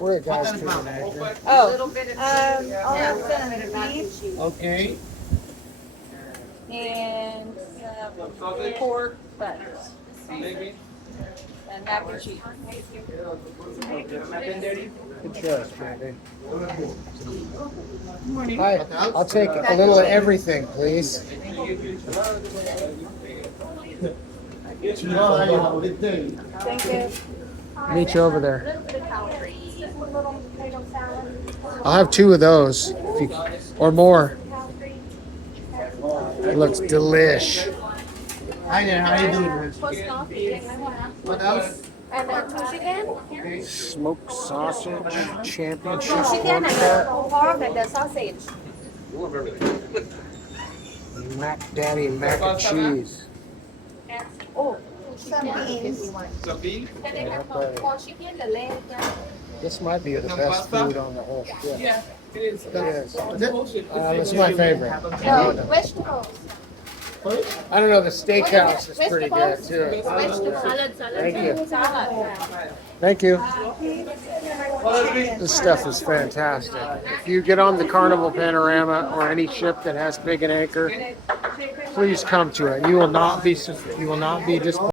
We're guys to an anchor. Oh, I'll have some beef Okay. and pork butters and mac and cheese. Good choice, Brandy. Hi, I'll take a little of everything, please. Thank you. Meet you over there. I'll have 2 of those, if you, or more. It looks delish. Hi there, how you doing? Post coffee. What else? And two chicken. Smoked sausage, championship Two chicken pork and cut, the pork and the sausage. Mac Daddy mac and cheese. Oh, some beans. Some beef? And they have pork chicken, the leg. This might be the best food on the whole ship. Yeah, it is. It is. It's my favorite. No, vegetables. I don't know, the steakhouse is pretty good too. Vegetables. Thank you. Salad. Thank you. This stuff is fantastic. If you get on the Carnival Panorama or any ship that has big and anchor, please come to it. You will not be disappointed.